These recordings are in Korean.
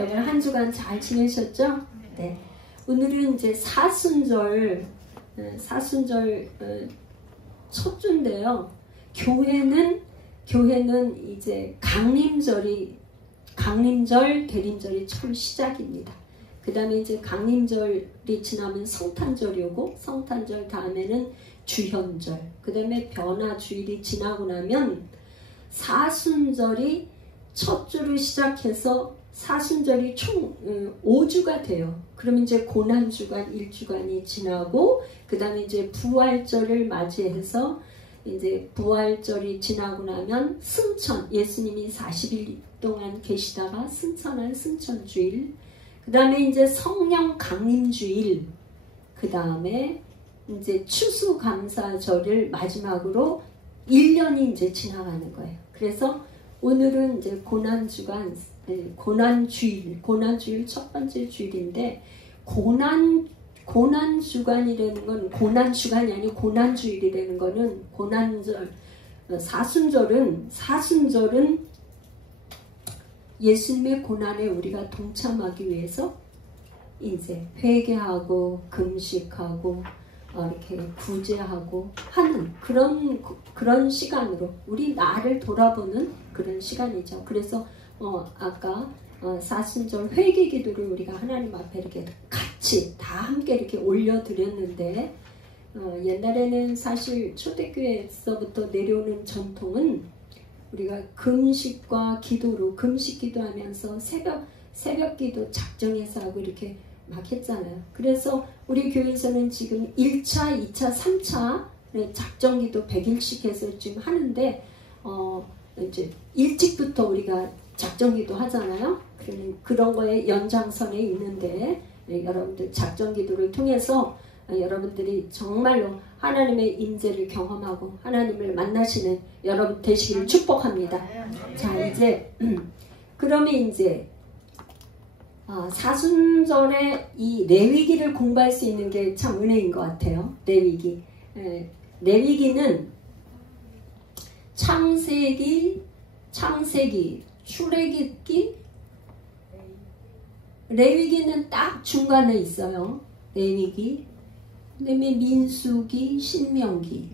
여러분 한 주간 잘 지내셨죠? 네. 오늘은 이제 사순절 첫 주인데요. 교회는 이제 강림절, 대림절이 처음 시작입니다. 그 다음에 이제 강림절이 지나면 성탄절이 오고, 성탄절 다음에는 주현절, 그 다음에 변화주일이 지나고 나면 사순절이 첫 주를 시작해서 사순절이 총 5주가 돼요. 그러면 이제 고난주간 1주간이 지나고, 그 다음에 이제 부활절을 맞이해서 이제 부활절이 지나고 나면 승천, 예수님이 40일 동안 계시다가 승천한 승천주일, 그 다음에 이제 성령 강림주일, 그 다음에 이제 추수감사절을 마지막으로 1년이 이제 지나가는 거예요. 그래서 오늘은 이제 고난주간, 고난주일 첫 번째 주일인데, 고난주간이라는 건 고난주간이 아니고 고난주일이라는 거는 고난절, 사순절은 예수님의 고난에 우리가 동참하기 위해서 이제 회개하고 금식하고 이렇게 구제하고 하는 그런 시간으로 우리 나를 돌아보는 그런 시간이죠. 그래서 아까 사순절 회개 기도를 우리가 하나님 앞에 이렇게 같이 다 함께 이렇게 올려드렸는데, 옛날에는 사실 초대교회에서부터 내려오는 전통은 우리가 금식과 기도로 금식 기도하면서 새벽 기도 작정해서 하고 이렇게 막 했잖아요. 그래서 우리 교회에서는 지금 1차, 2차, 3차 작정 기도 100일씩 해서 지금 하는데, 이제 일찍부터 우리가 작정 기도 하잖아요. 그런 거에 연장선에 있는데, 여러분들 작정 기도를 통해서 여러분들이 정말로 하나님의 임재를 경험하고 하나님을 만나시는 여러분 되시기를 축복합니다. 자, 이제 그러면 이제 사순절에 이 레위기를 공부할 수 있는 게 참 은혜인 것 같아요. 레위기. 레위기는 창세기, 출애굽기, 레위기는 딱 중간에 있어요. 레위기, 그 다음에 민수기, 신명기.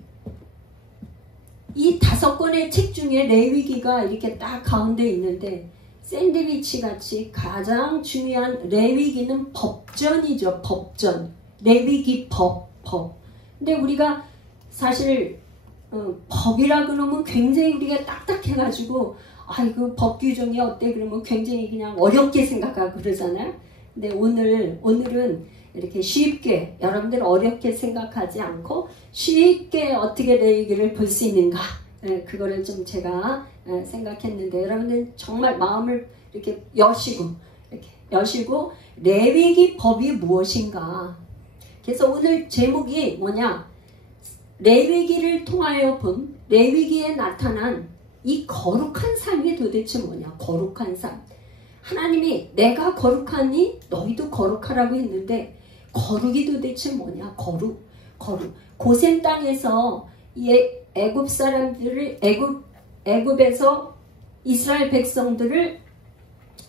이 5권의 책 중에 레위기가 이렇게 딱 가운데 있는데, 샌드위치 같이 가장 중요한 레위기는 법전이죠. 법전. 레위기 법. 근데 우리가 사실 법이라 그러면 굉장히 우리가 딱딱해가지고 아이고 법 규정이 어때 그러면 굉장히 그냥 어렵게 생각하고 그러잖아요. 근데 오늘은 이렇게 쉽게, 여러분들 어렵게 생각하지 않고 쉽게 어떻게 레위기를 볼 수 있는가, 그거를 좀 제가 생각했는데, 여러분들 정말 마음을 이렇게 여시고 레위기 법이 무엇인가. 그래서 오늘 제목이 뭐냐, 레위기를 통하여 본 레위기에 나타난 이 거룩한 삶이 도대체 뭐냐. 거룩한 삶. 하나님이 내가 거룩하니 너희도 거룩하라고 했는데, 거룩이 도대체 뭐냐. 거룩. 고센 땅에서 애굽 사람들을, 애굽에서 이스라엘 백성들을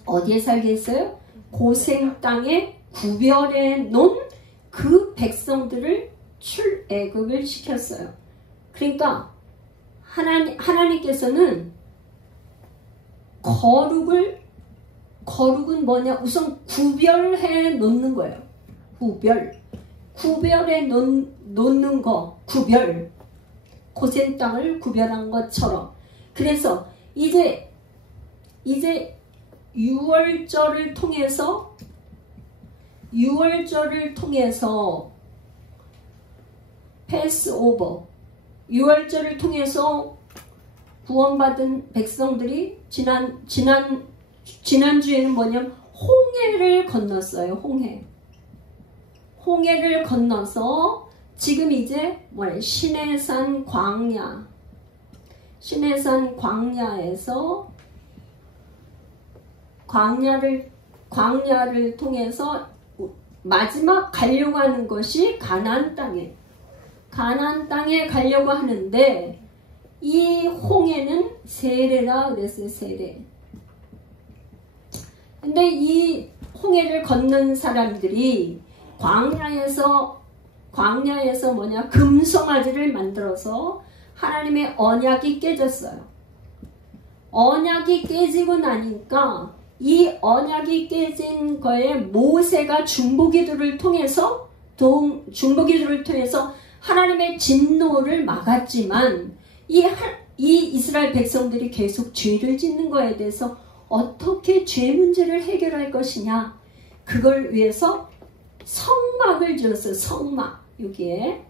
어디에 살게 했어요? 고센 땅에 구별해 놓은 그 백성들을 출애굽을 시켰어요. 그러니까 하나님께서는 거룩은 뭐냐? 우선 구별해 놓는 거예요. 구별해 놓는 거, 구별. 고센 땅을 구별한 것처럼. 그래서 이제 유월절을 통해서 패스오버, 유월절을 통해서 구원받은 백성들이 지난주에는 뭐냐면 홍해를 건넜어요. 홍해를 건너서 지금 이제 시내산 광야에서 광야를 통해서 마지막 가려고 하는 것이 가나안 땅에 가려고 하는데, 이 홍해는 세례라 그랬어요. 세례. 근데 이 홍해를 걷는 사람들이 광야에서 뭐냐, 금송아지를 만들어서 하나님의 언약이 깨졌어요. 언약이 깨지고 나니까 이 언약이 깨진 거에 모세가 중보기도를 통해서 하나님의 진노를 막았지만 이 이스라엘 백성들이 계속 죄를 짓는 거에 대해서 어떻게 죄 문제를 해결할 것이냐, 그걸 위해서 성막을 지었어요. 성막. 여기에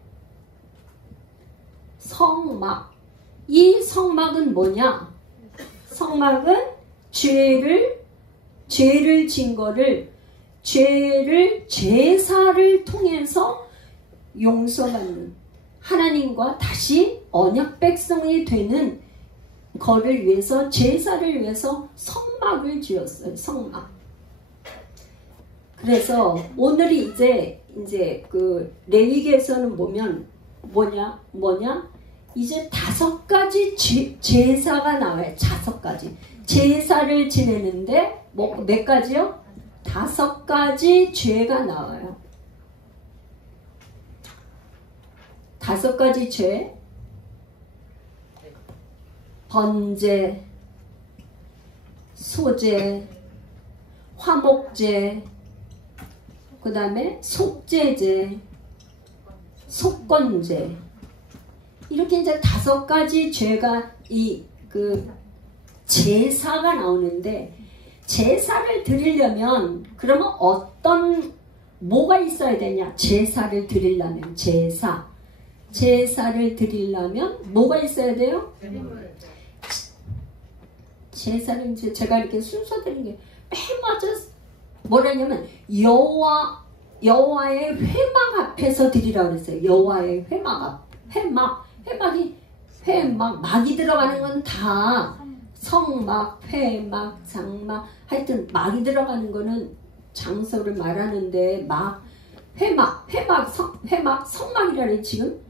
성막. 이 성막은 뭐냐? 성막은 죄를 진 거를, 죄를 제사를 통해서 용서받는, 하나님과 다시 언약 백성이 되는 거를 위해서, 제사를 위해서 성막을 지었어요. 성막. 그래서 오늘이 이제 그 레위기에서는 보면 뭐냐? 이제 5가지 제사가 나와요. 5가지. 제사를 지내는데 몇 가지요? 5가지 죄가 나와요. 5가지 죄. 번제, 소제, 화목제, 그 다음에 속죄제, 속건제. 이렇게 이제 5가지 죄가 그 제사가 나오는데, 제사를 드리려면 그러면 뭐가 있어야 되냐? 제사를 드리려면 제사를 드리려면 뭐가 있어야 돼요? 제사는 이제 제가 이렇게 순서 드린 게 맨 먼저 뭐라냐면 여호와의 회막 앞에서 드리라고 그랬어요. 여호와의 막이 들어가는 건 다 성막, 회막, 장막, 하여튼 막이 들어가는 거는 장소를 말하는데 성막이라는 지금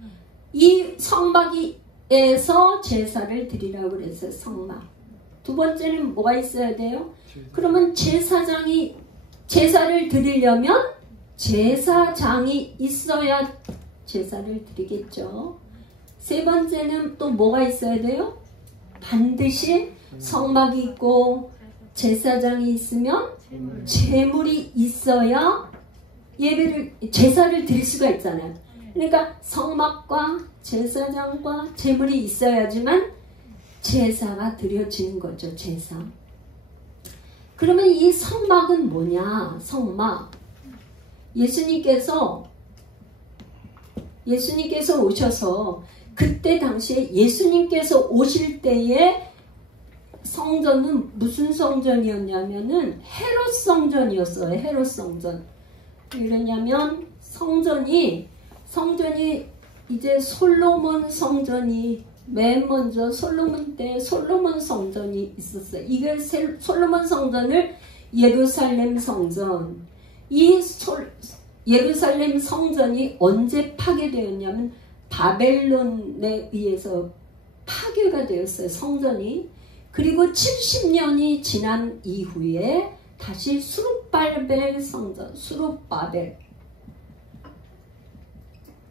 이 성막에서 제사를 드리라고 그랬어요. 성막. 2번째는 뭐가 있어야 돼요? 그러면 제사장이 제사를 드리려면 제사장이 있어야 제사를 드리겠죠. 3번째는 또 뭐가 있어야 돼요? 반드시 성막이 있고 제사장이 있으면 제물이 있어야 제사를 드릴 수가 있잖아요. 그러니까 성막과 제사장과 제물이 있어야지만 제사가 드려지는 거죠. 제사. 그러면 이 성막은 뭐냐? 성막. 예수님께서 오셔서 그때 당시에 예수님께서 오실 때에 성전은 무슨 성전이었냐면은 헤롯 성전이었어요. 헤롯 성전. 왜냐면 성전이 이제 솔로몬 성전이 맨 먼저 솔로몬 때 솔로몬 성전이 있었어요. 이게 솔로몬 성전을 예루살렘 성전. 예루살렘 성전이 언제 파괴되었냐면 바벨론에 의해서 파괴가 되었어요. 성전이. 그리고 70년이 지난 이후에 다시 수룹바벨 성전, 수룹바벨.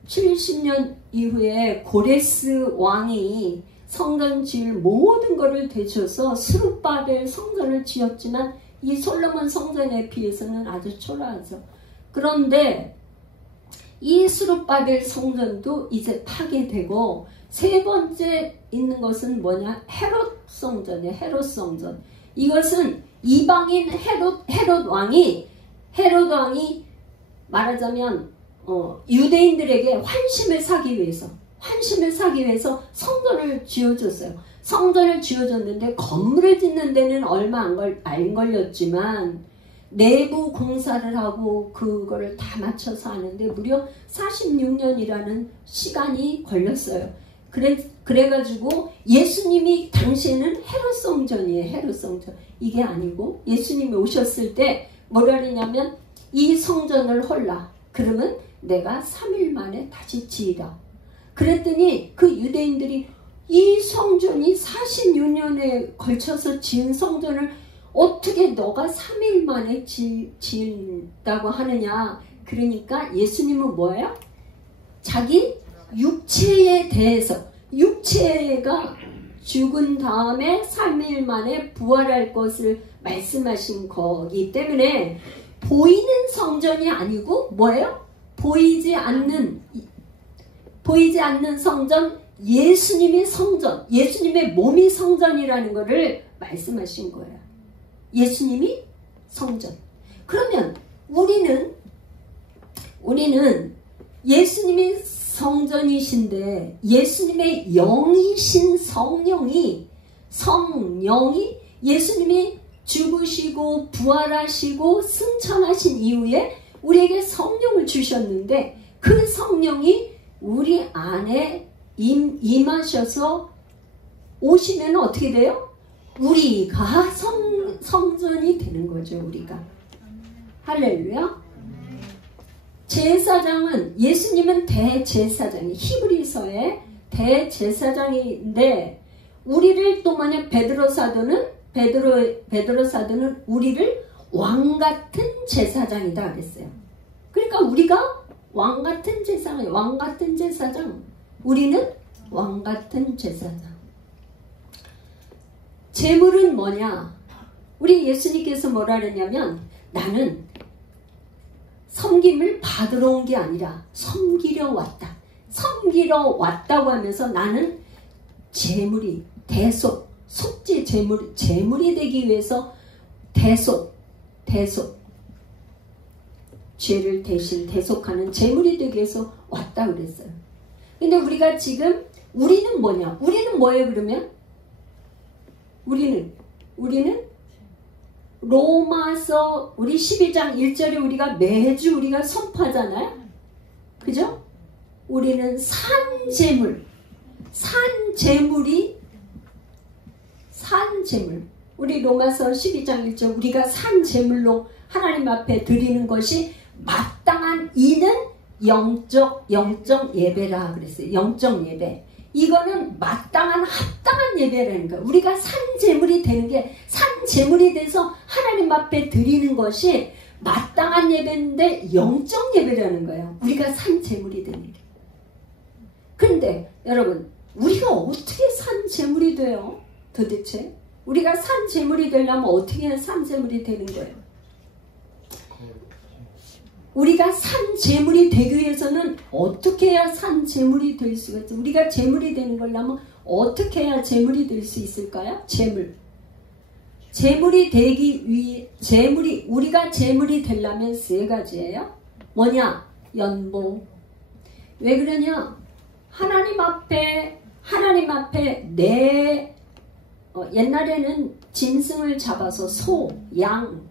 70년 이후에 고레스 왕이 성전 지을 모든 것을 되찾아서 수룹바벨 성전을 지었지만 이 솔로몬 성전에 비해서는 아주 초라하죠. 그런데 이 수룹바벨 성전도 이제 파괴되고 3번째 있는 것은 뭐냐? 헤롯 성전이에요. 헤롯 성전. 이것은 이방인 헤롯 왕이 말하자면 유대인들에게 환심을 사기 위해서 성전을 지어줬어요. 성전을 지어줬는데 건물을 짓는 데는 얼마 안 걸렸지만 내부 공사를 하고 그거를 다 맞춰서 하는데 무려 46년이라는 시간이 걸렸어요. 그래가지고 예수님이 당시에는 헤롯 성전이에요. 헤롯 성전. 이게 아니고 예수님이 오셨을 때 뭐라 그러냐면 이 성전을 헐라. 그러면 내가 3일 만에 다시 지으라. 그랬더니 그 유대인들이 이 성전이 46년에 걸쳐서 지은 성전을 어떻게 너가 3일 만에 지은다고 하느냐. 그러니까 예수님은 뭐예요? 자기 육체에 대해서, 육체가 죽은 다음에 3일 만에 부활할 것을 말씀하신 거기 때문에 보이는 성전이 아니고 뭐예요? 보이지 않는 성전, 예수님이 성전, 예수님의 몸이 성전이라는 것을 말씀하신 거예요. 예수님이 성전. 그러면 우리는 예수님이 성전이신데 예수님의 영이신 성령이 예수님이 죽으시고 부활하시고 승천하신 이후에 우리에게 성령을 주셨는데 그 성령이 우리 안에 임하셔서 오시면 어떻게 돼요? 우리가 성전이 되는 거죠. 우리가. 할렐루야. 제사장은, 예수님은 대제사장이, 히브리서의 대제사장인데 우리를 또 만약 베드로 사도는 우리를 왕같은 제사장이다 그랬어요. 그러니까 우리가 왕같은 제사장, 우리는 왕같은 제사장. 제물은 뭐냐? 우리 예수님께서 뭐라 그랬냐면 나는 섬김을 받으러 온 게 아니라 섬기러 왔다. 섬기러 왔다고 하면서 나는 제물이 속죄 제물이 되기 위해서 죄를 대신 대속하는 제물이 되기 위해서 왔다 그랬어요. 근데 우리가 지금 우리는 뭐냐? 우리는 뭐예요 그러면? 우리는 로마서 우리 12장 1절에 우리가 매주 우리가 선포하잖아요. 그죠? 우리는 산제물. 우리 로마서 12장 1절 우리가 산제물로 하나님 앞에 드리는 것이 마땅한 이는 영적 예배라 그랬어요. 영적 예배. 이거는 마땅한 합당한 예배라는 거예요. 우리가 산제물이 되는 게, 산제물이 돼서 하나님 앞에 드리는 것이 마땅한 예배인데 영적 예배라는 거예요. 우리가 산제물이 되는 게. 그런데 여러분, 우리가 어떻게 산제물이 돼요? 도대체 우리가 산제물이 되려면 어떻게 해야 산제물이 되는 거예요? 우리가 산제물이 되기 위해서는 어떻게 해야 산제물이 될 수가 있죠? 우리가 제물이 되는 거려면 어떻게 해야 제물이 될 수 있을까요? 제물이 되기 위해, 우리가 제물이 되려면 세 가지예요. 뭐냐? 연보. 왜 그러냐? 하나님 앞에 옛날에는 짐승을 잡아서 소, 양,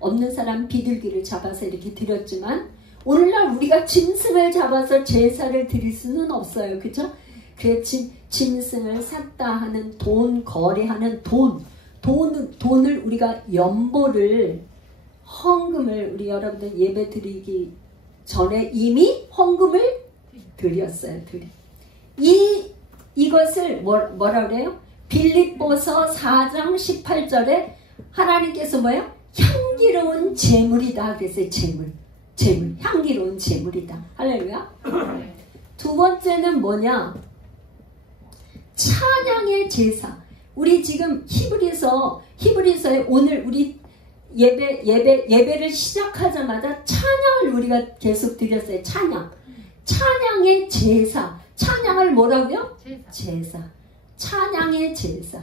없는 사람 비둘기를 잡아서 이렇게 드렸지만 오늘날 우리가 짐승을 잡아서 제사를 드릴 수는 없어요. 그죠? 그래 짐승을 샀다 하는 거래하는 돈을 우리가 헌금을 우리 여러분들 예배 드리기 전에 이미 헌금을 드렸어요. 이것을 뭐라 그래요? 빌립보서 4장 18절에 하나님께서 뭐예요? 향기로운 제물이다 그랬어요. 제물, 향기로운 제물이다. 할렐루야. 두 번째는 뭐냐? 찬양의 제사. 우리 지금 히브리서에 오늘 우리 예배를 시작하자마자 찬양을 우리가 계속 드렸어요. 찬양의 제사. 찬양을 뭐라고요? 제사. 찬양의 제사.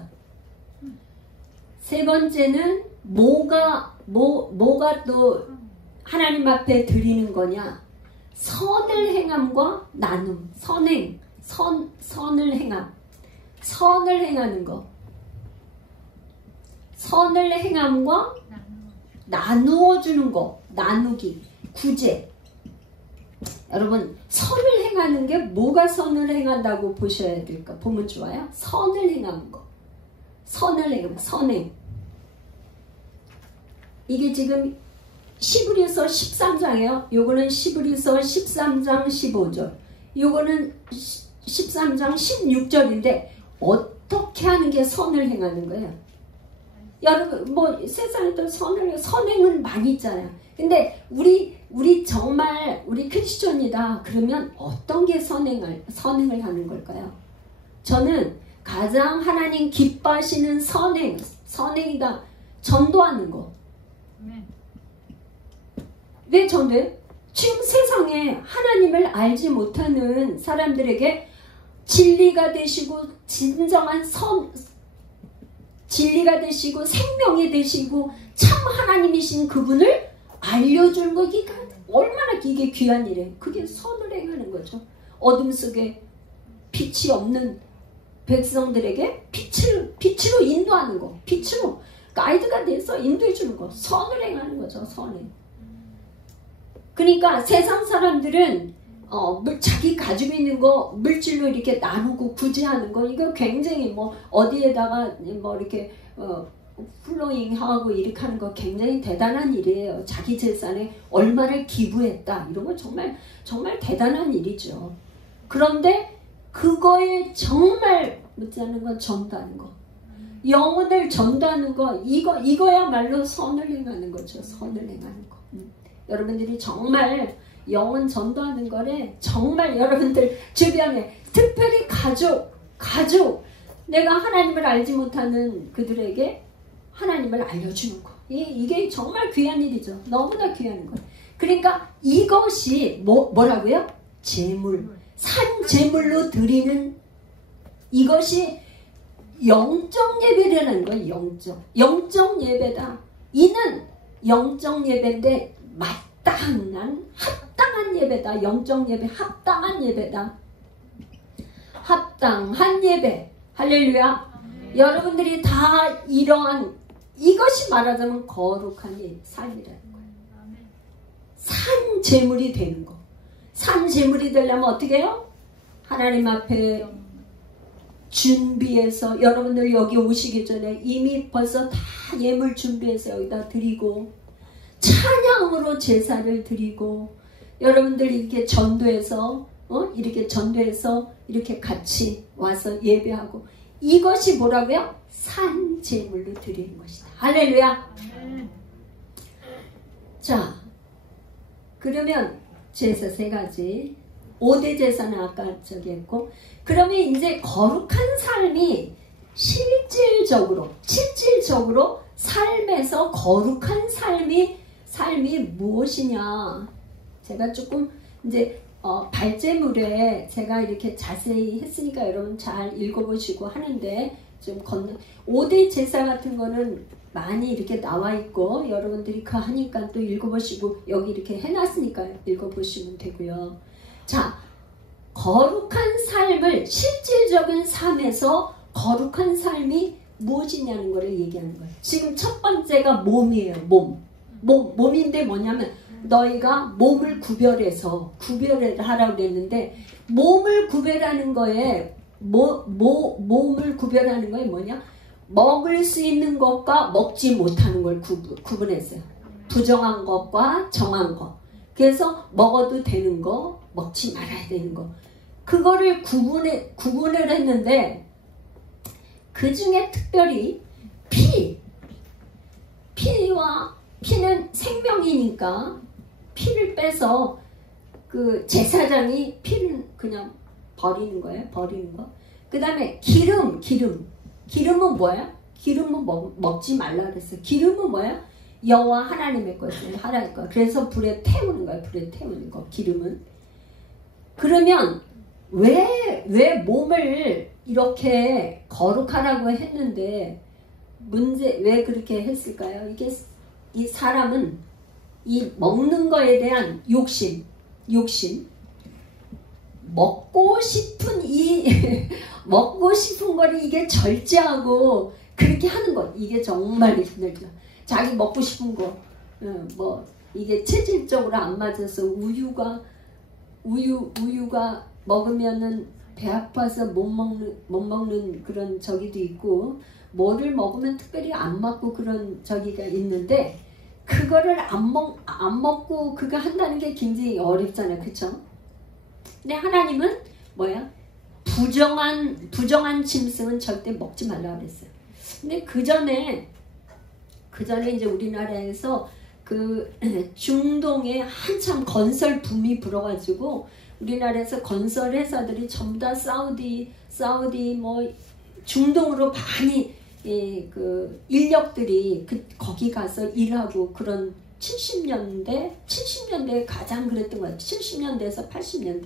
세 번째는 뭐가 또 하나님 앞에 드리는 거냐? 선을 행함과 나눔. 선을 행하는 거. 선을 행함과 나누어 주는 거. 나누기. 구제. 여러분, 선을 행하는 게 뭐가 선을 행한다고 보셔야 될까? 보면 좋아요. 선을 행하는 거. 선행. 이게 지금 히브리서 13장이에요. 요거는 히브리서 13장 15절. 요거는 13장 16절인데 어떻게 하는 게 선을 행하는 거예요? 여러분 뭐 세상에도 선행은 많이 있잖아요. 근데 우리 정말 우리 크리스천이다 그러면 어떤 게 선행을 하는 걸까요? 저는 가장 하나님 기뻐하시는 선행이다. 전도하는 거. 왜 전도해요? 지금 세상에 하나님을 알지 못하는 사람들에게 진리가 되시고 진정한 진리가 되시고 생명이 되시고 참 하나님이신 그분을 알려주는 거 이게 얼마나 이게 귀한 일이에요. 그게 선을 행하는 거죠. 어둠 속에 빛이 없는 백성들에게 빛으로 인도하는 거. 빛으로 가이드가 돼서 인도해 주는 거. 선을 행하는 거죠. 선행. 그러니까 세상 사람들은 자기 가지고 있는 거 물질로 이렇게 나누고 구제하는 거 이거 굉장히 뭐 어디에다가 뭐 이렇게 플로잉하고 이렇게 하는 거 굉장히 대단한 일이에요. 자기 재산에 얼마를 기부했다 이런 거 정말 대단한 일이죠. 그런데 그거에 정말 못지않은 건 전도하는 거, 영혼을 전도하는 거 이거야말로 선을 행하는 거죠. 선을 행하는 거. 여러분들이 정말 영혼 전도하는 거래 정말 여러분들 주변에 특별히 가족 내가 하나님을 알지 못하는 그들에게 하나님을 알려주는 거 이게 정말 귀한 일이죠. 너무나 귀한 거. 그러니까 이것이 뭐라고요? 산 제물로 드리는 이것이 영적 예배라는 거예요. 영적 예배다. 이는 영적 예배인데 합당한 예배다. 영적 예배 합당한 예배다. 합당한 예배. 할렐루야. 여러분들이 다 이러한 이것이 말하자면 거룩한 삶이라는 거예요. 산 제물이 되는 거. 산 제물이 되려면 어떻게 해요? 하나님 앞에 준비해서 여러분들 여기 오시기 전에 이미 벌써 다 예물 준비해서 여기다 드리고 찬양으로 제사를 드리고 여러분들 이렇게 전도해서 이렇게 같이 와서 예배하고 이것이 뭐라고요? 산 제물로 드리는 것이다. 할렐루야. 자, 그러면 제사 3가지 5대 제사는 아까 저기 했고 그러면 이제 거룩한 삶이 실질적으로 삶에서 거룩한 삶이 무엇이냐 제가 조금 이제 발제물에 제가 이렇게 자세히 했으니까 여러분 잘 읽어보시고 하는데 좀 5대 제사 같은 거는 많이 이렇게 나와 있고 여러분들이 그 하니까 또 읽어보시고 여기 이렇게 해놨으니까 읽어보시면 되고요. 자, 거룩한 삶을 실질적인 삶에서 거룩한 삶이 무엇이냐는 거를 얘기하는 거예요. 지금 첫 번째가 몸이에요. 몸인데 뭐냐면 너희가 몸을 구별을 하라고 그랬는데 몸을 구별하는 거에 몸을 구별하는 거에 뭐냐? 먹을 수 있는 것과 먹지 못하는 걸 구분했어요. 부정한 것과 정한 것. 그래서 먹어도 되는 거, 먹지 말아야 되는 거. 그거를 구분을 했는데 그 중에 특별히 피는 생명이니까 피를 빼서 그 제사장이 피는 그냥 버리는 거예요. 버리는 거. 그 다음에 기름은 뭐야? 기름은 먹지 말라 그랬어요. 기름은 뭐야? 여호와 하나님의 것이에요. 하나님의 것. 그래서 불에 태우는 거예요. 불에 태우는 거. 기름은. 그러면 왜 몸을 이렇게 거룩하라고 했는데 왜 그렇게 했을까요? 이게 이 사람은 이 먹는 거에 대한 욕심 먹고 싶은 거를 이게 절제하고 그렇게 하는 것 이게 정말 힘들죠. 자기 먹고 싶은 거 이게 체질적으로 안 맞아서 우유가 먹으면은 배 아파서 못 먹는 그런 저기도 있고 뭐를 먹으면 특별히 안 맞고 그런 저기가 있는데 그거를 안 먹고 그거 한다는 게 굉장히 어렵잖아요. 그쵸? 근데 하나님은 뭐야? 부정한 짐승은 절대 먹지 말라고 그랬어요. 근데 그 전에 그 전에 이제 우리나라에서 그 중동에 한참 건설 붐이 불어가지고 우리나라에서 건설 회사들이 전부 다 사우디 뭐 중동으로 많이 그 인력들이 거기 가서 일하고 그런 70년대에 가장 그랬던 것 같아요. 70년대에서 80년대.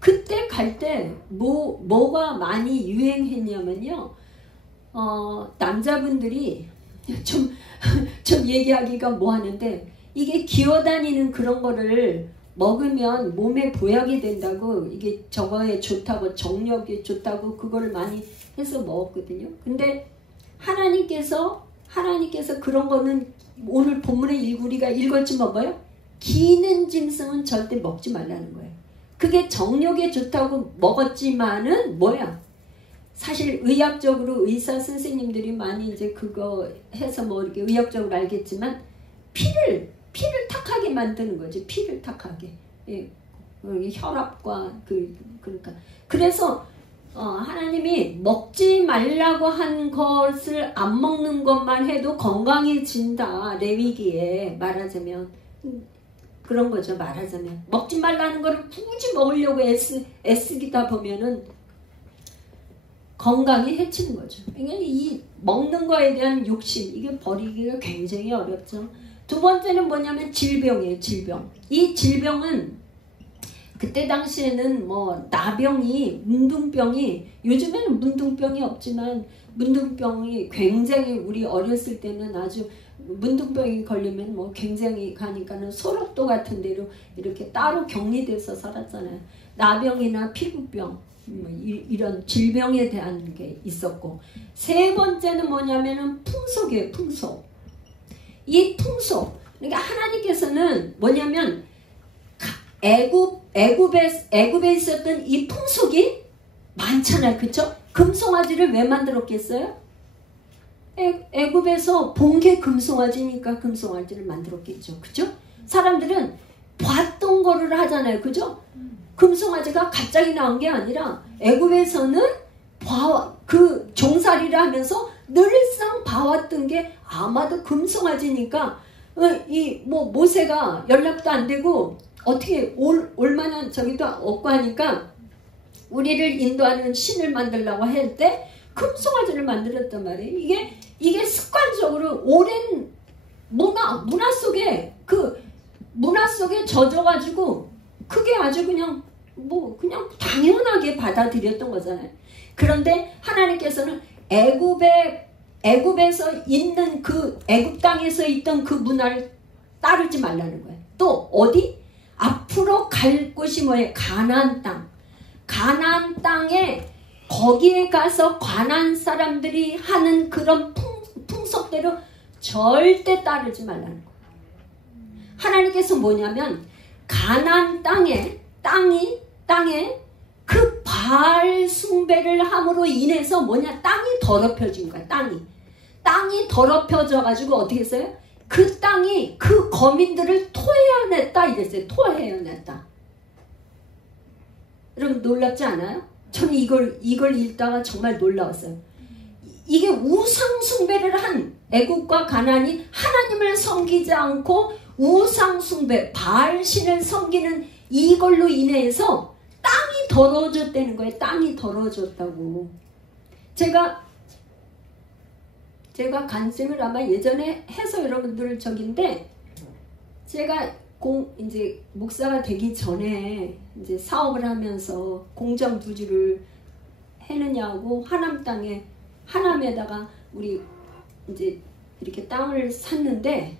그때 갈 때 뭐가 많이 유행했냐면요. 남자분들이 좀 얘기하기가 뭐하는데 이게 기어다니는 그런 거를 먹으면 몸에 보약이 된다고 이게 저거에 좋다고 정력에 좋다고 그거를 많이 해서 먹었거든요. 근데 하나님께서 그런 거는 오늘 본문의 우리가 읽었지만 뭐예요? 기는 짐승은 절대 먹지 말라는 거예요. 그게 정력에 좋다고 먹었지만은 뭐야? 사실 의학적으로 의사 선생님들이 많이 이제 그거 해서 뭐 이렇게 의학적으로 알겠지만 피를 탁하게 만드는 거지. 피를 탁하게. 예. 혈압과 그러니까 그래서 하나님이 먹지 말라고 한 것을 안 먹는 것만 해도 건강해진다. 레위기에 말하자면 그런 거죠. 말하자면 먹지 말라는 거를 굳이 먹으려고 애쓰기다 보면은 건강에 해치는 거죠. 그러니까 이 먹는 거에 대한 욕심 이게 버리기가 굉장히 어렵죠. 두 번째는 뭐냐면 질병이에요. 질병. 이 질병은 그때 당시에는 뭐 나병이 문둥병이 요즘에는 문둥병이 없지만 문둥병이 굉장히 우리 어렸을 때는 아주 문둥병이 걸리면 뭐 굉장히 가니까는 소록도 같은 데로 이렇게 따로 격리돼서 살았잖아요. 나병이나 피부병 이런 질병에 대한 게 있었고 세 번째는 뭐냐면은 풍속이에요. 풍속. 이 풍속. 그러니까 하나님께서는 뭐냐면 애굽에 있었던 이 풍속이 많잖아요. 그쵸? 금송아지를 왜 만들었겠어요? 애굽에서 본 게 금송아지니까 금송아지를 만들었겠죠. 그쵸? 사람들은 봤던 거를 하잖아요. 그죠? 금송아지가 갑자기 나온 게 아니라 애굽에서는 그 종살이를 하면서 늘상 봐왔던 게 아마도 금송아지니까 이 뭐 모세가 연락도 안 되고 어떻게 올 만한 저기도 없고 하니까 우리를 인도하는 신을 만들려고 할 때 금송아지를 만들었단 말이에요. 이게 습관적으로 오랜 문화 속에 젖어가지고 그게 아주 그냥 당연하게 받아들였던 거잖아요. 그런데 하나님께서는 애굽에서 있는 그 애굽 땅에서 있던 그 문화를 따르지 말라는 거예요. 또 어디? 앞으로 갈 곳이 뭐예요? 가나안 땅. 가나안 땅에 거기에 가서 가나안 사람들이 하는 그런 풍속대로 절대 따르지 말라는 거예요. 하나님께서 뭐냐면 가나안 땅에 그 바알 숭배를 함으로 인해서 뭐냐? 땅이 더럽혀진 거야. 땅이 더럽혀져 가지고 어떻게 했어요? 그 땅이 그 거민들을 토해내다 이랬어요. 토해내다. 여러분 놀랍지 않아요? 저는 이걸 읽다가 정말 놀라웠어요. 이게 우상 숭배를 한 애굽과 가나안이 하나님을 섬기지 않고 우상 숭배, 바알 신을 섬기는 이걸로 인해서 땅이 더러워졌다는 거예요. 땅이 더러워졌다고. 제가 간증을 아마 예전에 해서 여러분들 저긴데 제가 이제 목사가 되기 전에 이제 사업을 하면서 공장 부지를 해느냐고 하남에다가 우리 이제 이렇게 땅을 샀는데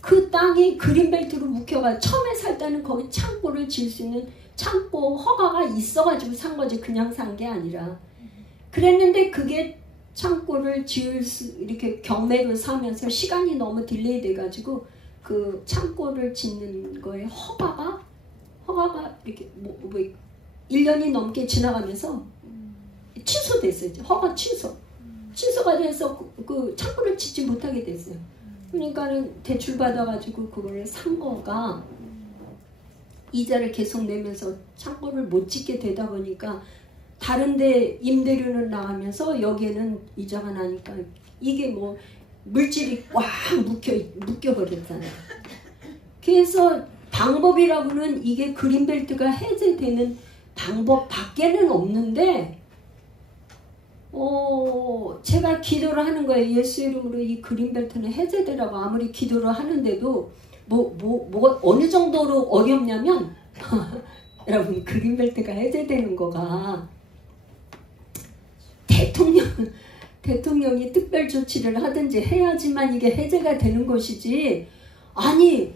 그 땅이 그린벨트로 묶여가 처음에 살 때는 거기 창고를 지을 수 있는 창고 허가가 있어가지고 산 거지 그냥 산 게 아니라 그랬는데 그게 창고를 이렇게 경매로 사면서 시간이 너무 딜레이 돼가지고 그 창고를 짓는 거에 허가가 이렇게 뭐 1년이 넘게 지나가면서 취소됐어요. 허가 취소가 돼서 그 창고를 짓지 못하게 됐어요. 그러니까는 대출 받아가지고 그거를 산 거가 이자를 계속 내면서 창고를 못 짓게 되다 보니까 다른데 임대료는 나가면서 여기에는 이자가 나니까 이게 뭐 물질이 꽉 묶여버렸잖아요. 그래서 방법이라고는 이게 그린벨트가 해제되는 방법 밖에는 없는데 제가 기도를 하는 거예요. 예수 이름으로 이 그린벨트는 해제되라고 아무리 기도를 하는데도 뭐가 어느 정도로 어렵냐면 여러분 그린벨트가 해제되는 거가 대통령이 특별 조치를 하든지 해야지만 이게 해제가 되는 것이지 아니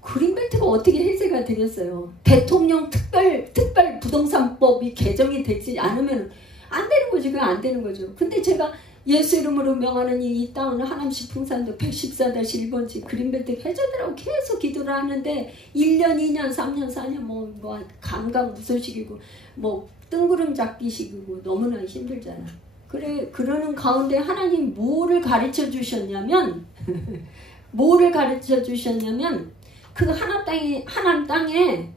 그린벨트가 어떻게 해제가 되겠어요. 대통령 특별 부동산법이 개정이 되지 않으면 안 되는 거죠. 그건 안 되는 거죠. 근데 제가 예수 이름으로 명하는 이 땅은 하남시 풍산도 114-1번지 그린벨트 해제되라고 계속 기도를 하는데 1년, 2년, 3년, 4년 뭐 감감무소식이고 뭐 뜬구름 잡기식이고 너무나 힘들잖아. 그러는 가운데 하나님 뭐를 가르쳐 주셨냐면 그 하나님 땅에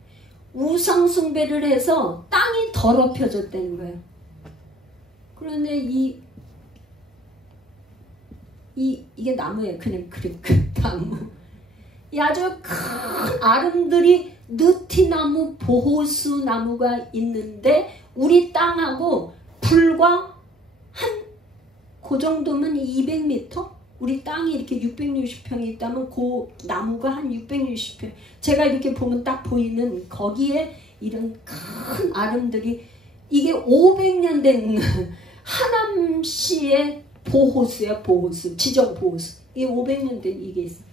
우상 숭배를 해서 땅이 더럽혀졌다는 거예요. 그런데 이게 나무예요. 그냥 그 나무. 이 아주 큰 아름드리 느티나무, 보호수 나무가 있는데 우리 땅하고 불과 그 정도면 200m? 우리 땅이 이렇게 660평이 있다면 그 나무가 한 660평. 제가 이렇게 보면 딱 보이는 거기에 이런 큰 아름들이 이게 500년 된 하남시의 보호수야, 보호수. 지정 보호수. 이게 500년 된 이게 있어.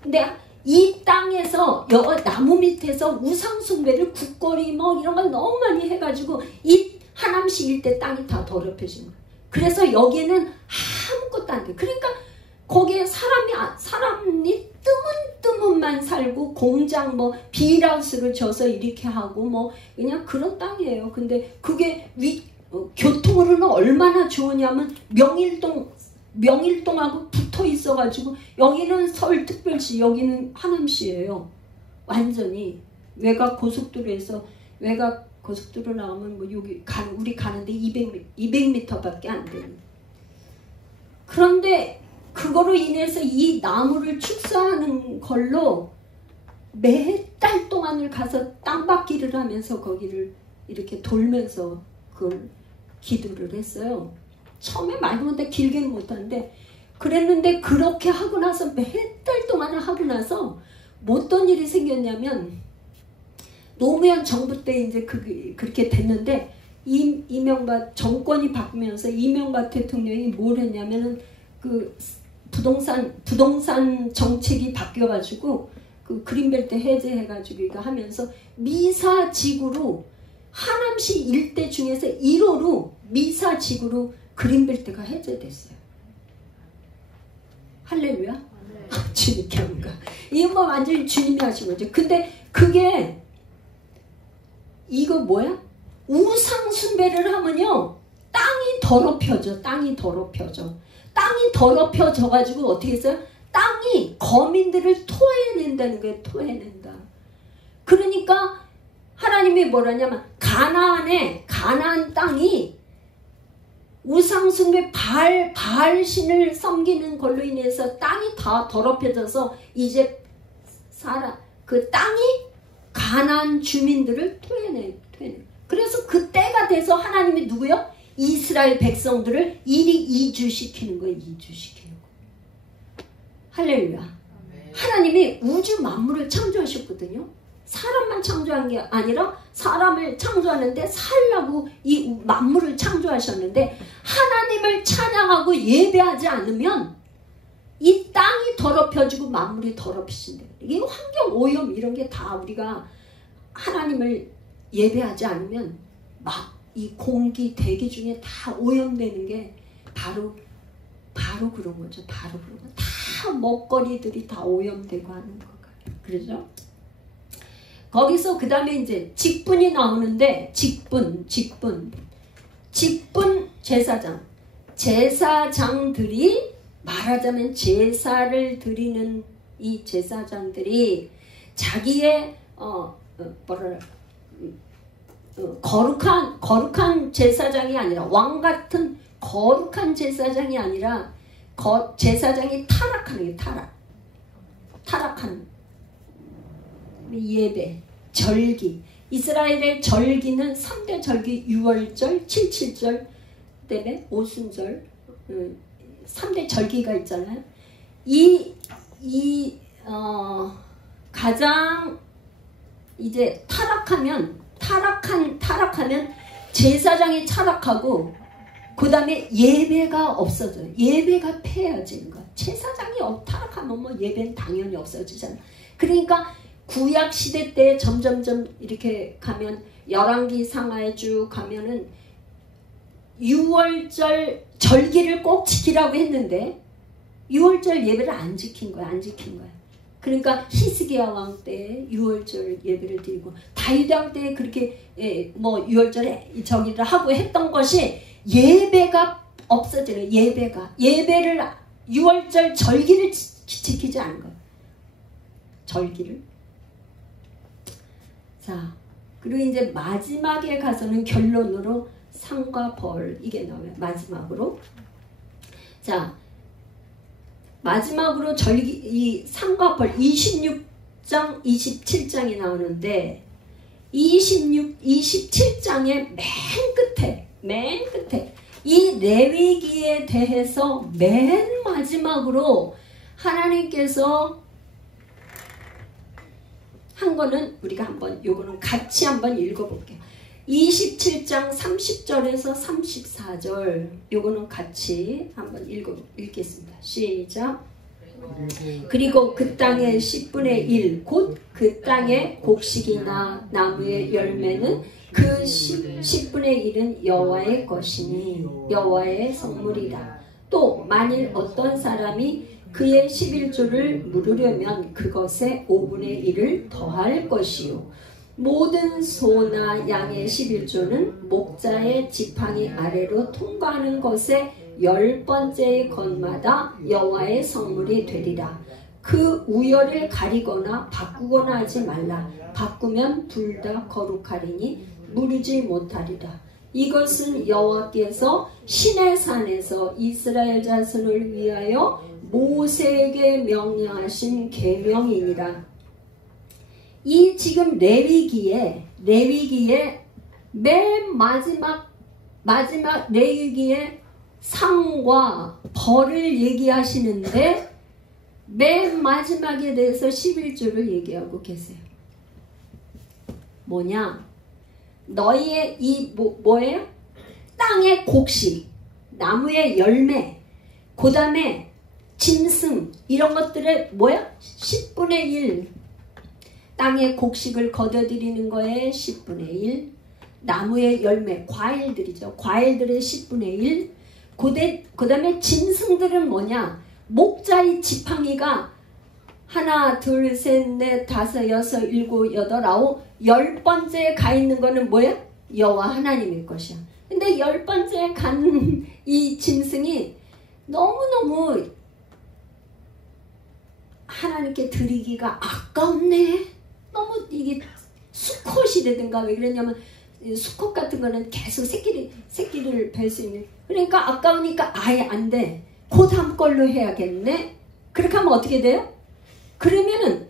근데 이 땅에서 나무 밑에서 우상숭배를 국거리 뭐 이런 걸 너무 많이 해가지고 이 하남시 일대 땅이 다 더럽혀진 거야. 그래서 여기에는 아무것도 안 돼. 그러니까 거기에 사람이 뜨문뜨문만 살고 공장 뭐 비닐하우스를 져서 이렇게 하고 뭐 그냥 그런 땅이에요. 근데 그게 교통으로는 얼마나 좋으냐면 명일동하고 붙어 있어가지고 여기는 서울특별시, 여기는 하남시예요. 완전히 외곽 고속도로에서 외곽 고속도로 나오면 뭐 여기 우리 가는데 200m밖에 안 되는. 그런데 그거로 인해서 이 나무를 축사하는 걸로 몇 달 동안을 가서 땅받기를 하면서 거기를 이렇게 돌면서 그걸 기도를 했어요. 처음에 말도 못해 길게는 못하는데 그랬는데 그렇게 하고 나서 몇 달 동안을 하고 나서 뭐 어떤 일이 생겼냐면 노무현 정부 때 이제 그렇게 됐는데 이명박 정권이 바뀌면서 이명박 대통령이 뭘 했냐면은 그 부동산 정책이 바뀌어가지고 그 그린벨트 해제해가지고 이거 하면서 미사지구로 하남시 일대 중에서 1호로 미사지구로 그린벨트가 해제됐어요. 할렐루야? 주님께 한가. 이건 뭐 완전히 주님이 하신 거죠. 근데 그게 이거 뭐야? 우상 숭배를 하면요 땅이 더럽혀져. 땅이 더럽혀져 가지고 어떻게 했어요? 땅이 거민들을 토해낸다는 거예요. 토해낸다. 그러니까 하나님이 뭐라냐면 가나안 땅이 우상숭배 바알신을 섬기는 걸로 인해서 땅이 다 더럽혀져서 이제 그 땅이 가나안 주민들을 토해내. 그래서 그 때가 돼서 하나님이 누구요? 이스라엘 백성들을 이리 이주시키는 거예요. 할렐루야. 하나님이 우주 만물을 창조하셨거든요. 사람만 창조한 게 아니라 사람을 창조하는데 살라고 이 만물을 창조하셨는데 하나님을 찬양하고 예배하지 않으면 이 땅이 더럽혀지고 만물이 더럽히신다. 이게 환경 오염 이런 게 다 우리가 하나님을 예배하지 않으면 막 이 공기 대기 중에 다 오염되는 게 바로 그런 거죠. 다 먹거리들이 다 오염되고 하는 거예요. 그렇죠? 거기서 그 다음에 이제 직분이 나오는데 직분 제사장들이 말하자면 제사를 드리는 이 제사장들이 자기의 거룩한 제사장이 아니라 왕 같은 거룩한 제사장이 아니라 제사장이 타락하는 게 타락하는 예배, 절기. 이스라엘의 절기는 3대 절기, 6월절, 77절, 그다음에 오순절, 3대 절기가 있잖아요. 가장 이제 타락하면 제사장이 타락하고 그 다음에 예배가 없어져요. 예배가 폐해지는 거야. 제사장이 타락하면 뭐 예배는 당연히 없어지잖아. 그러니까 구약 시대 때 점점점 이렇게 가면 열왕기 상하에 쭉 가면은 6월절 절기를 꼭 지키라고 했는데 6월절 예배를 안 지킨 거야. 그러니까 히스기야 왕 때 6월절 예배를 드리고 다윗 왕 때 그렇게 뭐 6월절에 저기를 하고 했던 것이 예배가 없어지는 예배를 6월절 절기를 지키지 않은 거예요. 절기를. 자, 그리고 이제 마지막에 가서는 결론으로 상과 벌 이게 나와요. 마지막으로. 자, 마지막으로 이 상과 벌 26장, 27장이 나오는데 27장의 맨 끝에 이 레위기에 대해서 맨 마지막으로 하나님께서 한 거는 우리가 요거는 같이 한번 읽어볼게요. 27장 30절에서 34절 요거는 같이 한번 읽겠습니다. 시작. 그리고 그 땅의 10분의 1 곧 그 땅의 곡식이나 나무의 열매는 그 10분의 1은 여호와의 것이니 여호와의 성물이라. 또 만일 어떤 사람이 그의 11조를 물으려면 그것에 5분의 1을 더할 것이요 모든 소나 양의 11조는 목자의 지팡이 아래로 통과하는 것에 10번째의 것마다 여호와의 성물이 되리라. 그 우열을 가리거나 바꾸거나 하지 말라. 바꾸면 둘 다 거룩하리니 무르지 못하리라. 이것은 여호와께서 시내산에서 이스라엘 자손을 위하여 모세에게 명령하신 계명이니라. 이 지금 레위기에 맨 마지막 레위기에 상과 벌을 얘기하시는데 맨 마지막에 대해서 11조를 얘기하고 계세요. 뭐냐? 너희의 뭐예요? 땅의 곡식, 나무의 열매, 그 다음에 짐승 이런 것들을 뭐야? 10분의 1 땅의 곡식을 거둬들이는 거에 10분의 1 나무의 열매, 과일들이죠. 과일들의 10분의 1 그 다음에 짐승들은 뭐냐? 목자의 지팡이가 하나, 둘, 셋, 넷, 다섯, 여섯, 일곱, 여덟, 아홉 10번째에 가 있는 거는 뭐야? 여호와 하나님의 것이야. 근데 10번째에 간 이 짐승이 너무너무 하나님께 드리기가 아깝네. 너무 이게 수컷이라든가 왜 그러냐면 수컷 같은 거는 계속 새끼를 뵐 수 있는. 그러니까 아까우니까 아예 안 돼. 그 다음 걸로 해야겠네. 그렇게 하면 어떻게 돼요? 그러면은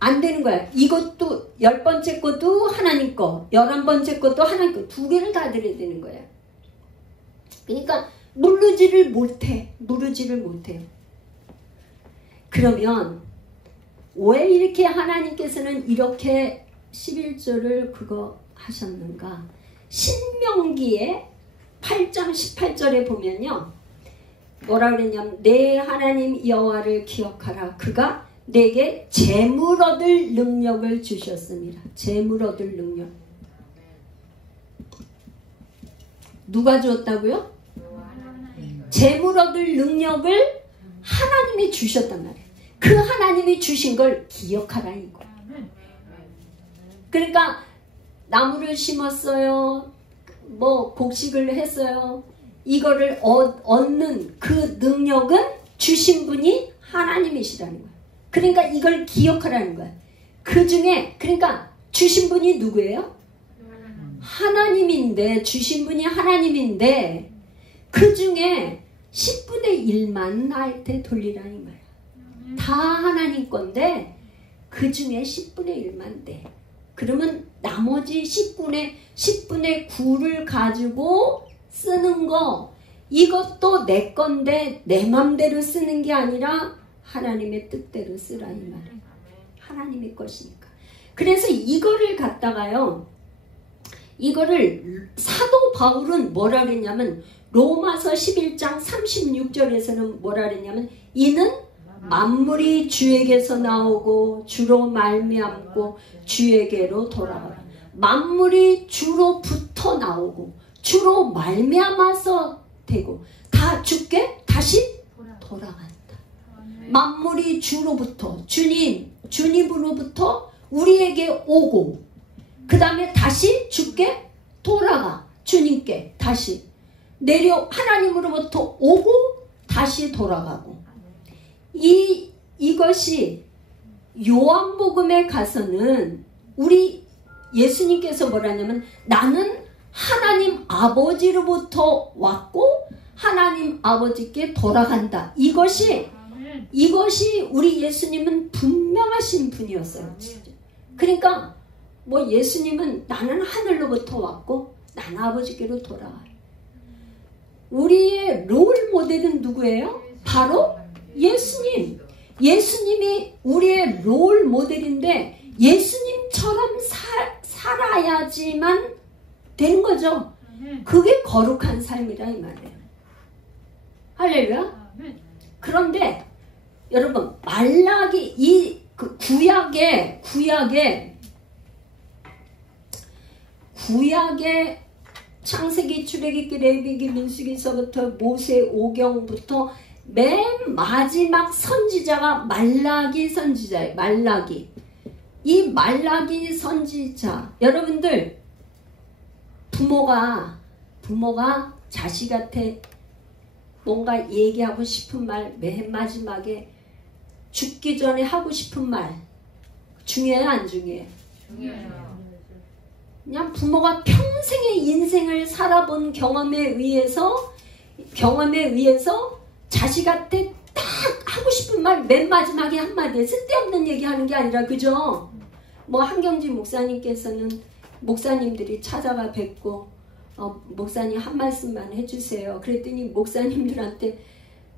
안 되는 거야. 이것도 10번째 것도 하나님 거, 11번째 것도 하나님 거, 두 개를 다 드려야 되는 거야. 그러니까 무르지를 못해. 그러면 왜 이렇게 하나님께서는 이렇게 11조를 그거 하셨는가? 신명기에 8장 18절에 보면요. 뭐라 그랬냐면 내 하나님 여호와를 기억하라. 그가 내게 재물 얻을 능력을 주셨습니다. 재물 얻을 능력. 누가 주었다고요? 재물 얻을 능력을 하나님이 주셨단 말이에요. 그 하나님이 주신 걸 기억하라 이거. 그러니까 나무를 심었어요. 뭐 곡식을 했어요. 이거를 얻는 그 능력은 주신 분이 하나님이시라는 거예요. 그러니까 이걸 기억하라는 거예요. 그 중에 그러니까 주신 분이 누구예요? 하나님인데 주신 분이 하나님인데 그 중에 10분의 1만 나한테 돌리라 이 말이야. 다 하나님 건데 그 중에 10분의 1만 돼. 그러면 나머지 10분의 9를 가지고 쓰는 거, 이것도 내 건데 내 맘대로 쓰는 게 아니라 하나님의 뜻대로 쓰라 이 말이야. 하나님의 것이니까. 그래서 이거를 갖다가요, 이거를 사도 바울은 뭐라 그랬냐면 로마서 11장 36절에서는 뭐라 그랬냐면 이는 만물이 주에게서 나오고 주로 말미암고 주에게로 돌아가라. 만물이 주로부터 나오고 주로 말미암아서 되고 다 주께 다시 돌아간다. 만물이 주로부터 주님으로부터 우리에게 오고 그 다음에 다시 주께 돌아가. 주님께 다시 내려 하나님으로부터 오고 다시 돌아가고. 이것이 요한복음에 가서는 우리 예수님께서 뭐라냐면 나는 하나님 아버지로부터 왔고 하나님 아버지께 돌아간다. 이것이 우리 예수님은 분명하신 분이었어요. 그러니까 뭐 예수님은 나는 하늘로부터 왔고 나는 아버지께로 돌아와요. 우리의 롤 모델은 누구예요? 바로 예수님. 예수님이 우리의 롤 모델인데 예수님처럼 살아야지만 되는 거죠. 그게 거룩한 삶이라 이 말이에요. 할렐루야. 그런데 여러분 말라기 그 구약의 창세기, 출애굽기, 레위기, 민수기서부터 모세 오경부터 맨 마지막 선지자가 말라기 선지자예요. 말라기. 이 말라기 선지자, 여러분들 부모가 자식한테 뭔가 얘기하고 싶은 말, 맨 마지막에 죽기 전에 하고 싶은 말 중요해요, 안 중요해요? 중요해요. 그냥 부모가 평생의 인생을 살아본 경험에 의해서 자식한테 딱 하고 싶은 말 맨 마지막에 한마디, 쓸데없는 얘기하는 게 아니라, 그죠? 뭐 한경진 목사님께서는 목사님들이 찾아가 뵙고 목사님 한 말씀만 해주세요. 그랬더니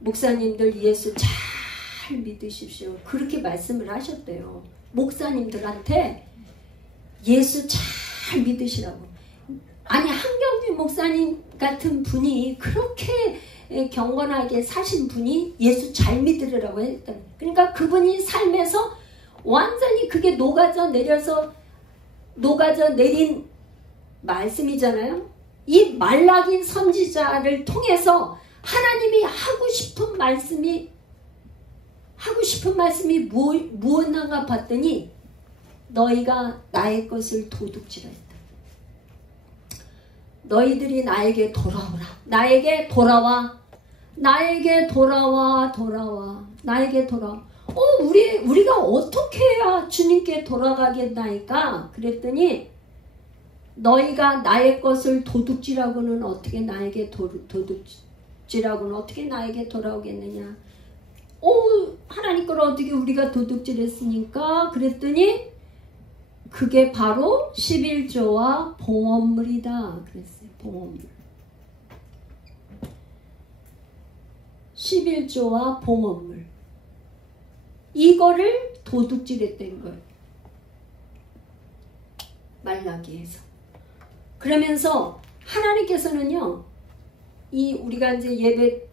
목사님들 예수 잘 믿으십시오. 그렇게 말씀을 하셨대요. 목사님들한테 예수 잘 믿으시라고. 아니 한경진 목사님 같은 분이 그렇게 경건하게 사신 분이 예수 잘 믿으라고 했다. 그러니까 그분이 삶에서 완전히 그게 녹아져 내린 말씀이잖아요. 이 말라기 선지자를 통해서 하나님이 하고 싶은 말씀이 무엇인가 봤더니 너희가 나의 것을 도둑질했다. 너희들이 나에게 돌아오라. 나에게 돌아와. 나에게 돌아와. 우리가 어떻게 해야 주님께 돌아가겠나이까? 그랬더니 너희가 나의 것을 도둑질하고는 어떻게 나에게 돌아오겠느냐? 하나님 걸 어떻게 우리가 도둑질했으니까? 그랬더니 그게 바로 11조와 봉헌물이다. 그랬어요. 봉헌물. 11조와 봉헌물. 이거를 도둑질했던 거예요. 말라기에서. 그러면서 하나님께서는요, 우리가 이제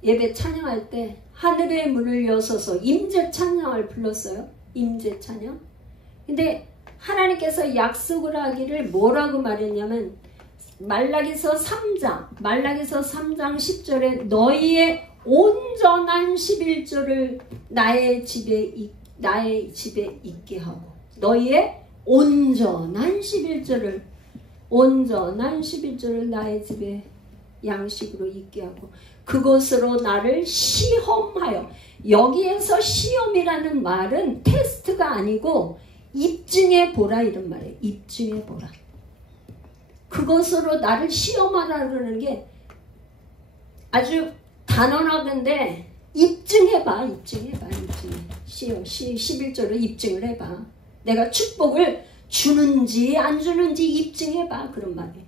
예배 찬양할 때 하늘의 문을 여서서 임재 찬양을 불렀어요. 임재 찬양. 근데 하나님께서 약속을 하기를 뭐라고 말했냐면 말라기서 3장 10절에 너희의 온전한 11조를 나의 집에 있게 하고, 너희의 온전한 11조를 나의 집에 양식으로 있게 하고 그것으로 나를 시험하여. 여기에서 시험이라는 말은 테스트가 아니고 입증해 보라 이런 말이에요. 입증해 보라. 그것으로 나를 시험하라 그러는 게 아주 단언하건대 입증해봐. 11조로 입증을 해봐. 내가 축복을 주는지 안 주는지 입증해봐. 그런 말이에요.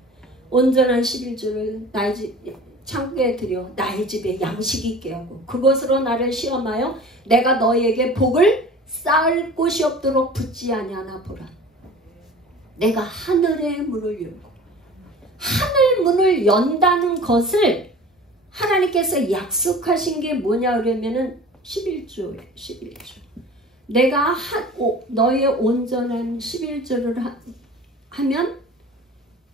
온전한 11조를 나의 집 창고에 들여 나의 집에 양식이 있게 하고 그것으로 나를 시험하여 내가 너희에게 복을 쌓을 곳이 없도록 붙지 아니하나 보라. 내가 하늘의 문을 열고 하늘 문을 연다는 것을 하나님께서 약속하신 게 뭐냐 그러면은 11조예요. 11조. 내가 너의 온전한 11조를 하면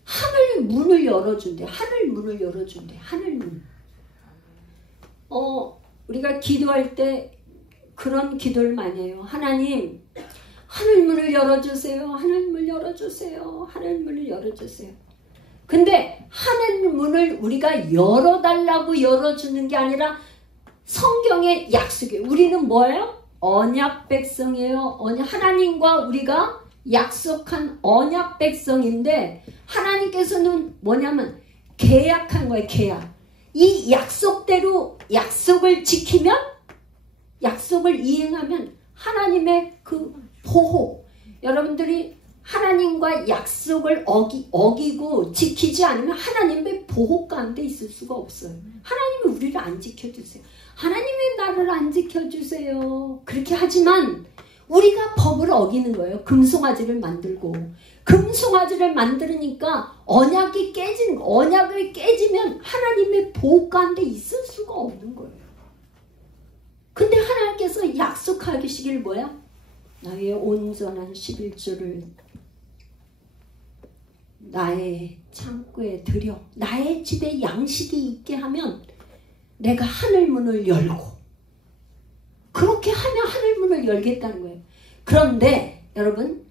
하늘 문을 열어준대. 하늘 문을 열어준대. 하늘 문. 우리가 기도할 때 그런 기도를 많이 해요. 하나님, 하늘 문을 열어주세요. 하늘 문을 열어주세요. 하늘 문을 열어주세요. 근데 하늘 문을 우리가 열어달라고 열어주는 게 아니라 성경의 약속이에요. 우리는 뭐예요? 언약 백성이에요. 하나님과 우리가 약속한 언약 백성인데 하나님께서는 뭐냐면 계약한 거예요. 계약. 이 약속대로 약속을 지키면 약속을 이행하면 하나님의 그 보호. 여러분들이 하나님과 약속을 어기고 지키지 않으면 하나님의 보호 가운데 있을 수가 없어요. 하나님이 우리를 안 지켜주세요. 하나님이 나를 안 지켜주세요. 그렇게 하지만 우리가 법을 어기는 거예요. 금송아지를 만들고 금송아지를 만들으니까 언약이 깨지는 거예요. 언약을 깨지면 하나님의 보호 가운데 있을 수가 없는 거예요. 근데 하나님께서 약속하시길 뭐야? 나의 온전한 11조를 나의 창고에 들여 나의 집에 양식이 있게 하면 내가 하늘문을 열고 그렇게 하면 하늘문을 열겠다는 거예요. 그런데 여러분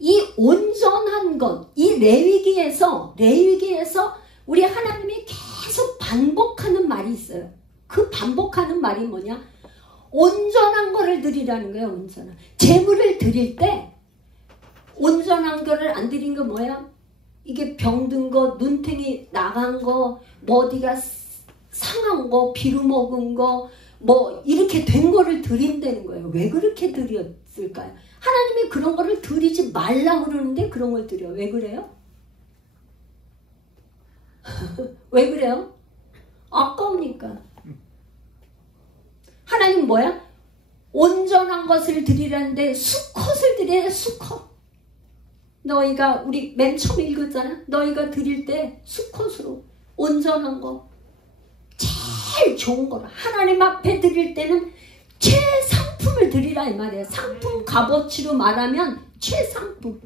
이 온전한 것, 이 레위기에서 우리 하나님이 계속 반복하는 말이 있어요. 그 반복하는 말이 뭐냐? 온전한 거를 드리라는 거예요. 온전한 제물을 드릴 때 온전한 거를 안 드린 거 뭐야? 이게 병든 거, 눈탱이 나간 거, 뭐 어디가 상한 거, 비루 먹은 거, 뭐 이렇게 된 거를 드린다는 거예요. 왜 그렇게 드렸을까요? 하나님이 그런 거를 드리지 말라고 그러는데 그런 걸 드려. 왜 그래요? 왜 그래요? 아까우니까. 하나님 뭐야? 온전한 것을 드리라는데 수컷을 드려야 수컷. 너희가 우리 맨 처음 읽었잖아. 너희가 드릴 때 수컷으로 온전한 거 제일 좋은 거라. 하나님 앞에 드릴 때는 최상품을 드리라 이 말이에요. 상품 값어치로 말하면 최상품.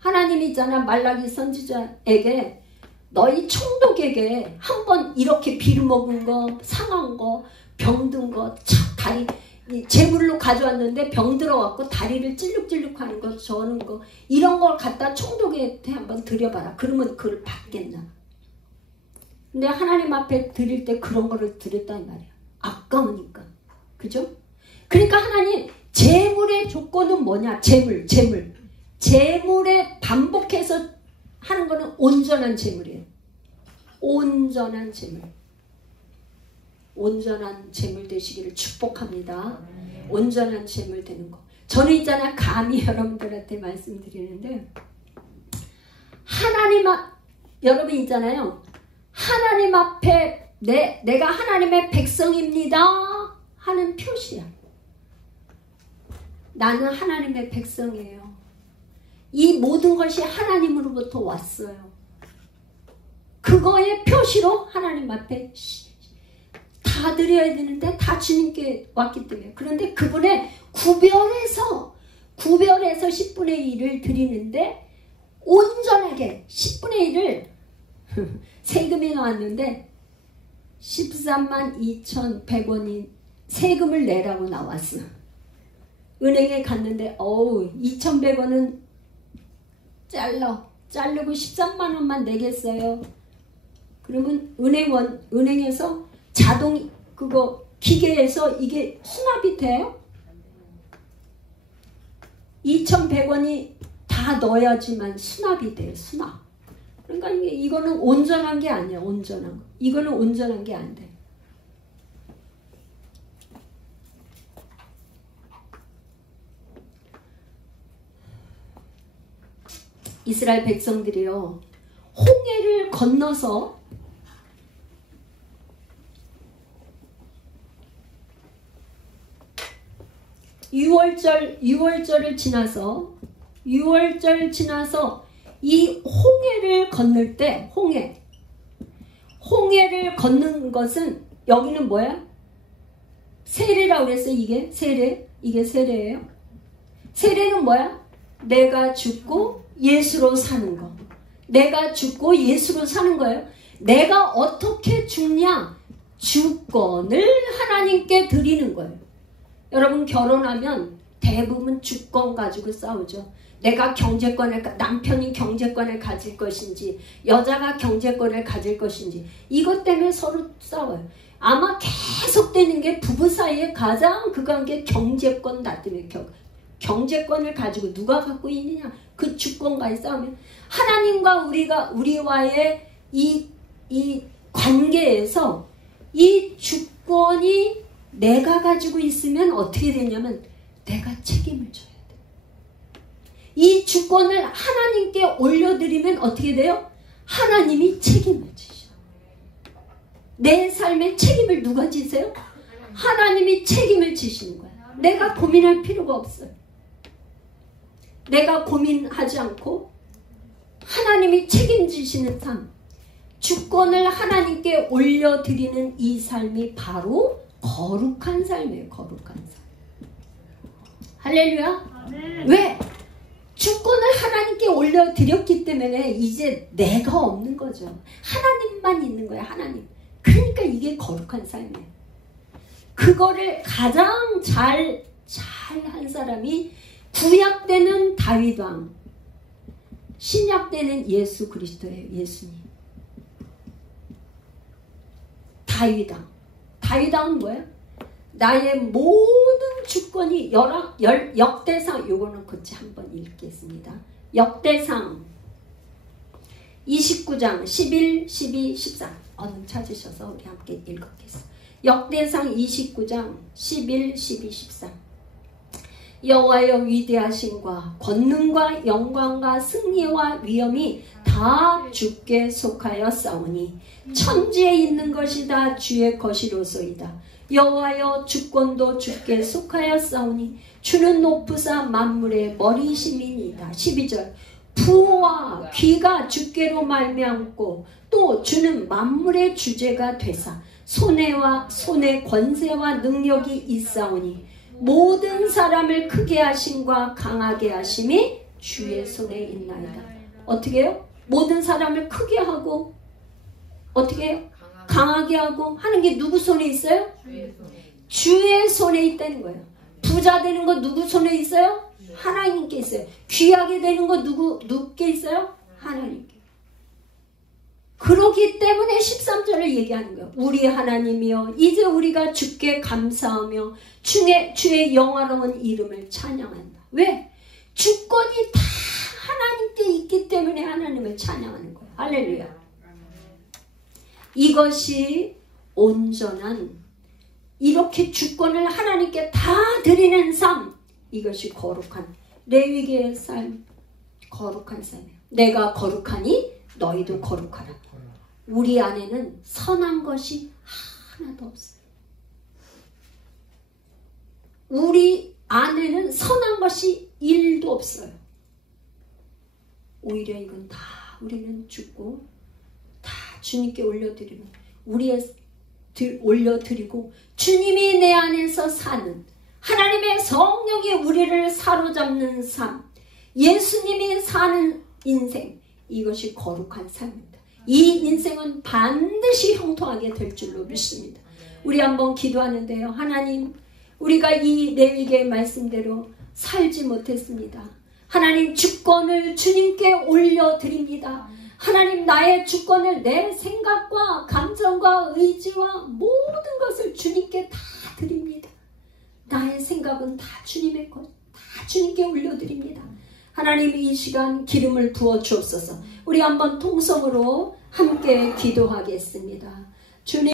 하나님 있잖아. 말라기 선지자에게 너희 총독에게 한번 이렇게 비루 먹은 거, 상한 거, 병든 거, 다리 제물로 가져왔는데 병 들어갖고 다리를 찔룩찔룩하는 거, 저는 거 이런 걸 갖다 총독한테 한번 드려봐라. 그러면 그걸 받겠나? 근데 하나님 앞에 드릴 때 그런 거를 드렸단 말이야. 아까우니까. 그죠? 그러니까 하나님 제물의 조건은 뭐냐? 제물에 반복해서 하는 거는 온전한 제물이에요. 온전한 제물. 온전한 제물 되시기를 축복합니다. 온전한 제물 되는 거. 저는 있잖아 감히 여러분들한테 말씀드리는데 여러분 있잖아요. 하나님 앞에 내가 하나님의 백성입니다 하는 표시야. 나는 하나님의 백성이에요. 이 모든 것이 하나님으로부터 왔어요. 그거의 표시로 하나님 앞에 다 드려야 되는데 다 주님께 왔기 때문에. 그런데 그분의 구별해서 10분의 1을 드리는데 온전하게 10분의 1을 세금이 나왔는데 13만 2,100원이 세금을 내라고 나왔어. 은행에 갔는데 2,100원은 자르고 13만 원만 내겠어요. 그러면 은행에서 자동 그거 기계에서 이게 수납이 돼요? 2,100원이 다 넣어야지만 수납이 돼요. 수납. 그러니까 이거는 온전한 게 아니야. 온전한 거. 이거는 온전한 게 안 돼. 이스라엘 백성들이요, 홍해를 건너서 유월절을 지나서 이 홍해를 건널 때, 홍해를 걷는 것은, 여기는 뭐야? 세례라고 그랬어요. 이게 세례예요. 세례는 뭐야? 내가 죽고 예수로 사는 거. 내가 죽고 예수로 사는 거예요. 내가 어떻게 죽냐? 주권을 하나님께 드리는 거예요. 여러분, 결혼하면 대부분 주권 가지고 싸우죠. 내가 남편이 경제권을 가질 것인지, 여자가 경제권을 가질 것인지, 이것 때문에 서로 싸워요. 아마 계속되는 게 부부 사이에 가장 그 관계, 경제권 다툼이에요. 경제권을 가지고 누가 갖고 있느냐, 그 주권과의 싸움이에요. 하나님과 우리와의 이 관계에서 이 주권이 내가 가지고 있으면 어떻게 되냐면 내가 책임을 져야 돼. 이 주권을 하나님께 올려드리면 어떻게 돼요? 하나님이 책임을 지셔. 내 삶의 책임을 누가 지세요? 하나님이 책임을 지시는 거야. 내가 고민할 필요가 없어요. 내가 고민하지 않고 하나님이 책임지시는 삶, 주권을 하나님께 올려드리는 이 삶이 바로 거룩한 삶이에요. 거룩한 삶. 할렐루야. 왜? 주권을 하나님께 올려드렸기 때문에 이제 내가 없는 거죠. 하나님만 있는 거예요. 하나님. 그러니까 이게 거룩한 삶이에요. 그거를 가장 잘 한 사람이 구약 때는 다윗 왕, 신약 때는 예수 그리스도예요. 예수님. 다윗 왕은 뭐예요? 나의 모든 주권이 역대상, 요거는 같이 한번 읽겠습니다. 역대상 29장 11, 12, 13 얼른 찾으셔서 우리 함께 읽었겠습니다. 역대상 29장 11, 12, 13 여호와의 위대하심과 권능과 영광과 승리와 위엄이 다 주께 속하였사오니 천지에 있는 것이 다 주의 것이로소이다. 여호와여 주권도 주께 속하였사오니 주는 높으사 만물의 머리심이니이다. 12절 부와 귀가 주께로 말미암고 또 주는 만물의 주제가 되사 손의 권세와 능력이 있사오니 모든 사람을 크게 하심과 강하게 하심이 주의 손에 있나이다. 어떻게 해요? 모든 사람을 크게 하고 어떻게 해요? 강하게 하고 하는 게 누구 손에 있어요? 주의 손에 있다는 거예요. 부자 되는 거 누구 손에 있어요? 하나님께 있어요. 귀하게 되는 거 누구께 있어요? 하나님께. 그렇기 때문에 13절을 얘기하는 거예요. 우리 하나님이여 이제 우리가 주께 감사하며 주의 영화로운 이름을 찬양한다. 왜? 주권이 다 하나님께 있기 때문에 하나님을 찬양하는 거예요. 할렐루야. 이것이 온전한, 이렇게 주권을 하나님께 다 드리는 삶, 이것이 거룩한 레위기의 삶, 거룩한 삶이에요. 내가 거룩하니 너희도 거룩하라. 우리 안에는 선한 것이 하나도 없어요. 우리 안에는 선한 것이 1도 없어요. 오히려 이건 다 우리는 죽고 다 주님께 올려드리면 올려드리고 주님이 내 안에서 사는 하나님의 성령이 우리를 사로잡는 삶, 예수님이 사는 인생, 이것이 거룩한 삶입니다. 이 인생은 반드시 형통하게 될 줄로 믿습니다. 우리 한번 기도하는데요. 하나님, 우리가 이 레위기의 말씀대로 살지 못했습니다. 하나님, 주권을 주님께 올려드립니다. 하나님, 나의 주권을 내 생각과 감정과 의지와 모든 것을 주님께 다 드립니다. 나의 생각은 다 주님의 것, 다 주님께 올려드립니다. 하나님 이 시간 기름을 부어 주옵소서. 우리 한번 통성으로 함께 기도하겠습니다. 주님